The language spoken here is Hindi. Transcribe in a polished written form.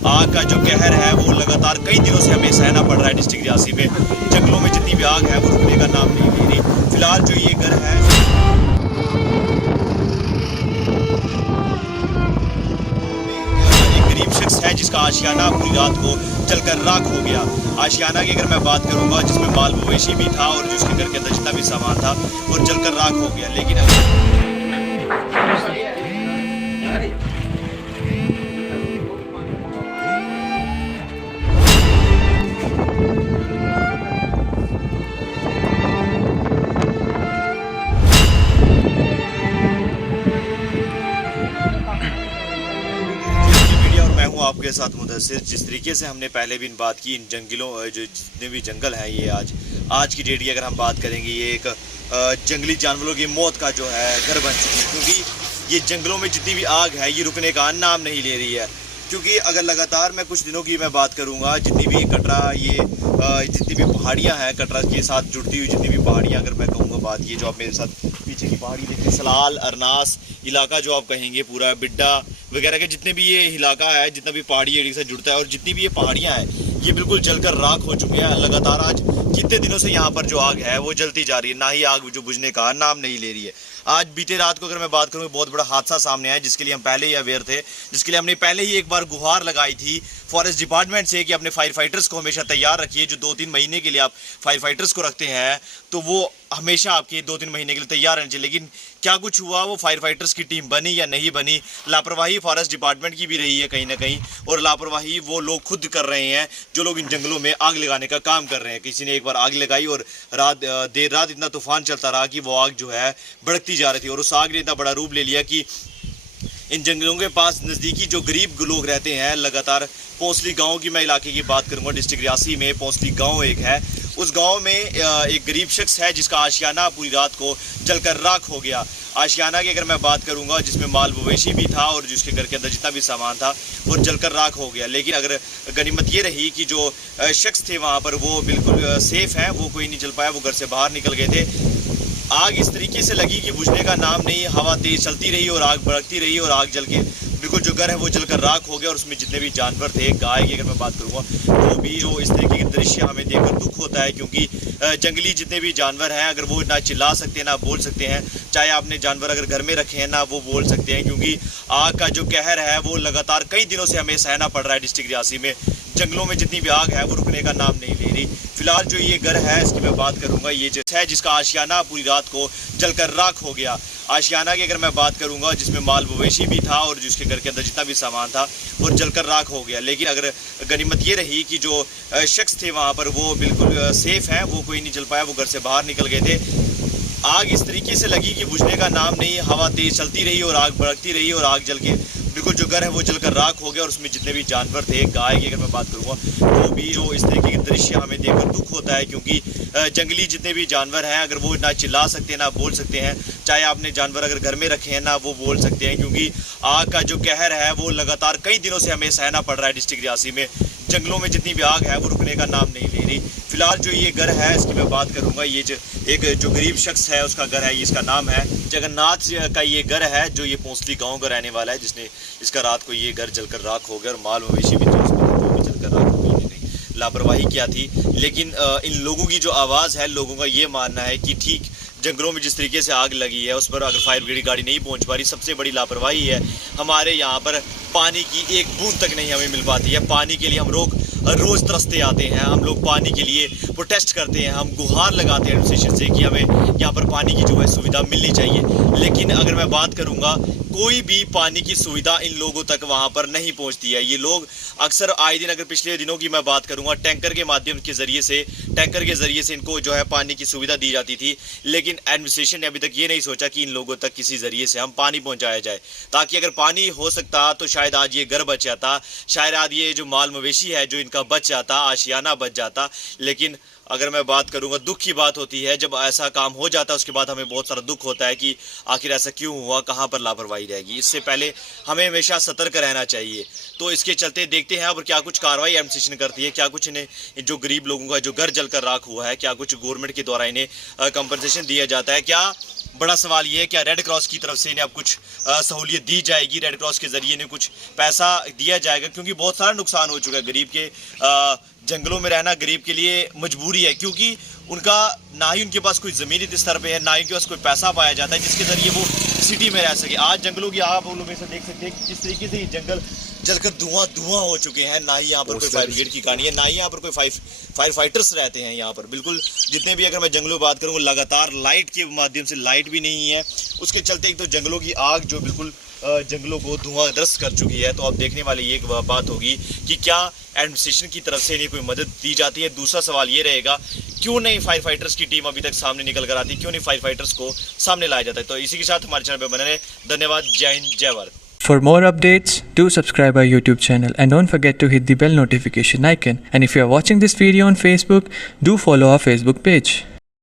आग का जो कहर है वो लगातार कई दिनों से हमें सहना पड़ रहा है। डिस्ट्रिक्ट रियासी में जंगलों में जितनी भी आग है वो रुकने का नाम नहीं ले रही। फिलहाल जो ये घर है, एक गरीब शख्स है जिसका आशियाना पूरी रात को जलकर राख हो गया। आशियाना की अगर मैं बात करूंगा, जिसमें माल मवेशी भी था और जिसके घर के अंदर जितना भी सामान था वो जलकर राख हो गया। लेकिन आपके साथ मुदस्सिर, जिस तरीके से हमने पहले भी बात की, इन जंगलों जो जितने भी जंगल हैं ये आज की डेट की अगर हम बात करेंगे, ये एक जंगली जानवरों की मौत का जो है घर बन चुकी है। क्योंकि ये जंगलों में जितनी भी आग है ये रुकने का नाम नहीं ले रही है। क्योंकि अगर लगातार मैं कुछ दिनों की मैं बात करूंगा, जितनी भी कटरा जितनी भी पहाड़ियां हैं, कटरा के साथ जुड़ती हुई जितनी भी पहाड़ियां, अगर मैं कहूँगा बात, ये जो आप मेरे साथ पीछे की पहाड़ी देखिए, सलाल अरनास इलाका जो आप कहेंगे, पूरा बिड्डा वगैरह के जितने भी ये इलाका है, जितना भी पहाड़ी एरिया से जुड़ता है, और जितनी भी ये पहाड़ियाँ हैं ये बिल्कुल जलकर राख हो चुकी है। लगातार आज कितने दिनों से यहाँ पर जो आग है वो जलती जा रही है, ना ही आग जो बुझने का नाम नहीं ले रही है। आज बीते रात को अगर मैं बात करूँ, बहुत बड़ा हादसा सामने आया, जिसके लिए हम पहले ही अवेयर थे, जिसके लिए हमने पहले ही एक बार गुहार लगाई थी फॉरेस्ट डिपार्टमेंट से कि अपने फायर फाइटर्स को हमेशा तैयार रखिए। जो 2-3 महीने के लिए आप फायर फाइटर्स को रखते हैं तो वो हमेशा आपके 2-3 महीने के लिए तैयार रहना चाहिए। लेकिन क्या कुछ हुआ, वो फायर फाइटर्स की टीम बनी या नहीं बनी, लापरवाही फॉरेस्ट डिपार्टमेंट की भी रही है कहीं ना कहीं, और लापरवाही वो लोग खुद कर रहे हैं जो लोग इन जंगलों में आग लगाने का काम कर रहे हैं। किसी ने एक बार आग लगाई और देर रात इतना तूफान चलता रहा कि वो आग जो है भड़कती जा रही थी, और उस आग ने इतना बड़ा रूप ले लिया कि इन जंगलों के पास नज़दीकी जो गरीब लोग रहते हैं, लगातार पौंसली गांव की मैं इलाके की बात करूंगा, डिस्ट्रिक्ट रियासी में पौंसली गांव एक है, उस गांव में एक गरीब शख्स है जिसका आशियाना पूरी रात को जलकर राख हो गया। आशियाना की अगर मैं बात करूंगा, जिसमें माल मवेशी भी था और जिसके घर के अंदर जितना भी सामान था वो जलकर राख हो गया। लेकिन अगर गनीमत ये रही कि जो शख्स थे वहाँ पर वो बिल्कुल सेफ़ हैं, वो कोई नहीं जल पाया, वो घर से बाहर निकल गए थे। आग इस तरीके से लगी कि बुझने का नाम नहीं, हवा तेज चलती रही और आग भड़कती रही, और आग जल के बिल्कुल जो घर है वो जलकर राख हो गया। और उसमें जितने भी जानवर थे, गाय की अगर मैं बात करूँगा, वो भी जो इस तरीके के दृश्य हमें देखकर दुख होता है। क्योंकि जंगली जितने भी जानवर हैं, अगर वो ना चिल्ला सकते हैं ना बोल सकते हैं, चाहे आपने जानवर अगर घर में रखे हैं ना वो बोल सकते हैं, क्योंकि आग का जो कहर है वो लगातार कई दिनों से हमें सहना पड़ रहा है। डिस्ट्रिक्ट रियासी में जंगलों में जितनी भी आग है वो रुकने का नाम नहीं ले रही। फिलहाल जो ये घर है इसकी मैं बात करूंगा, ये जो है जिसका आशियाना पूरी रात को जलकर राख हो गया। आशियाना की अगर मैं बात करूंगा, जिसमें माल मवेशी भी था और जिसके घर के अंदर जितना भी सामान था वो जलकर राख हो गया। लेकिन अगर गनीमत ये रही कि जो शख्स थे वहाँ पर वो बिल्कुल सेफ़ हैं, वो कोई नहीं जल पाया, वो घर से बाहर निकल गए थे। आग इस तरीके से लगी कि बुझने का नाम नहीं, हवा तेज चलती रही और आग भड़कती रही, और आग जल के बिल्कुल जो घर है वो जलकर राख हो गया। और उसमें जितने भी जानवर थे, गाय की अगर मैं बात करूँगा, वो भी जो इस तरीके के दृश्य हमें देखकर दुख होता है। क्योंकि जंगली जितने भी जानवर हैं, अगर वो ना चिल्ला सकते हैं ना बोल सकते हैं, चाहे आपने जानवर अगर घर में रखे हैं ना वो बोल सकते हैं, क्योंकि आग का जो कहर है वो लगातार कई दिनों से हमें सहना पड़ रहा है। डिस्ट्रिक्ट रियासी में जंगलों में जितनी भी आग है वो रुकने का नाम नहीं ले रही। फिलहाल जो ये घर है इसकी मैं बात करूंगा, ये एक जो गरीब शख्स है उसका घर है, इसका नाम है जगन्नाथ का ये घर है, जो ये पौंसली गांव का रहने वाला है, जिसने इसका रात को ये घर जलकर राख हो गया, और माल मवेशी भी जो उसमें भी जलकर राख हो गई। लापरवाही क्या थी। लेकिन इन लोगों की जो आवाज़ है, लोगों का ये मानना है कि ठीक जंगलों में जिस तरीके से आग लगी है उस पर अगर फायर ब्रिगेड गाड़ी नहीं पहुंच पा रही, सबसे बड़ी लापरवाही है। हमारे यहाँ पर पानी की एक बूंद तक नहीं हमें मिल पाती है। पानी के लिए हम लोग रोज़ तरसते आते हैं, हम लोग पानी के लिए प्रोटेस्ट करते हैं, हम गुहार लगाते हैं एडमिनिस्ट्रेशन से कि हमें यहाँ पर पानी की जो है सुविधा मिलनी चाहिए। लेकिन अगर मैं बात करूँगा, कोई भी पानी की सुविधा इन लोगों तक वहाँ पर नहीं पहुँचती है। ये लोग अक्सर आए दिन, अगर पिछले दिनों की मैं बात करूँगा, टैंकर के माध्यम के ज़रिए से इनको जो है पानी की सुविधा दी जाती थी। लेकिन एडमिनिस्ट्रेशन ने अभी तक ये नहीं सोचा कि इन लोगों तक किसी ज़रिए से हम पानी पहुँचाया जाए, ताकि अगर पानी हो सकता तो शायद आज ये घर बच जाता, शायद आज ये जो माल मवेशी है जो इनका बच जाता, आशियाना बच जाता। लेकिन अगर मैं बात करूंगा, दुख की बात होती है जब ऐसा काम हो जाता है, उसके बाद हमें बहुत सारा दुख होता है कि आखिर ऐसा क्यों हुआ, कहां पर लापरवाही रहेगी। इससे पहले हमें हमेशा सतर्क रहना चाहिए। तो इसके चलते देखते हैं अब क्या कुछ कार्रवाई एडमिनिस्ट्रेशन करती है, क्या कुछ इन्हें जो गरीब लोगों का जो घर जलकर राख हुआ है, क्या कुछ गवर्नमेंट के द्वारा इन्हें कंपनसेशन दिया जाता है, क्या बड़ा सवाल ये है क्या रेड क्रॉस की तरफ से इन्हें अब कुछ सहूलियत दी जाएगी, रेड क्रॉस के ज़रिए इन्हें कुछ पैसा दिया जाएगा, क्योंकि बहुत सारा नुकसान हो चुका है। गरीब के जंगलों में रहना गरीब के लिए मजबूरी है, क्योंकि उनका ना ही उनके पास कोई ज़मीन इस स्तर पे है, ना ही उनके पास कोई पैसा पाया जाता है जिसके ज़रिए वो सिटी में रह सके। आज जंगलों की आप लोग ऐसा देख सकते हैं कि किस तरीके से ये जंगल जलकर धुआं हो चुके हैं। ना ही यहाँ पर कोई फायर ब्रिगेड की कहानी है, ना ही यहाँ पर कोई फायर फाइटर्स रहते हैं यहाँ पर। बिल्कुल जितने भी, अगर मैं जंगलों की बात करूँ, लगातार लाइट के माध्यम से, लाइट भी नहीं है, उसके चलते एक तो जंगलों की आग जो बिल्कुल जंगलों को धुआंग्रस्त कर चुकी है। तो अब देखने वाली ये बात होगी कि क्या एडमिनिस्ट्रेशन की तरफ से इन्हें कोई मदद दी जाती है। दूसरा सवाल ये रहेगा, क्यों नहीं फायर फाइटर्स की टीम अभी तक सामने निकल कर आती, क्यों नहीं फायर फाइटर्स को सामने लाया जाता है। तो इसी के साथ हमारे चैनल पर बने रहें। धन्यवाद। जय हिंद, जय Bharat. For more updates, do subscribe our YouTube channel and don't forget to hit the bell notification icon. And if you are watching this video on Facebook, do follow our Facebook page.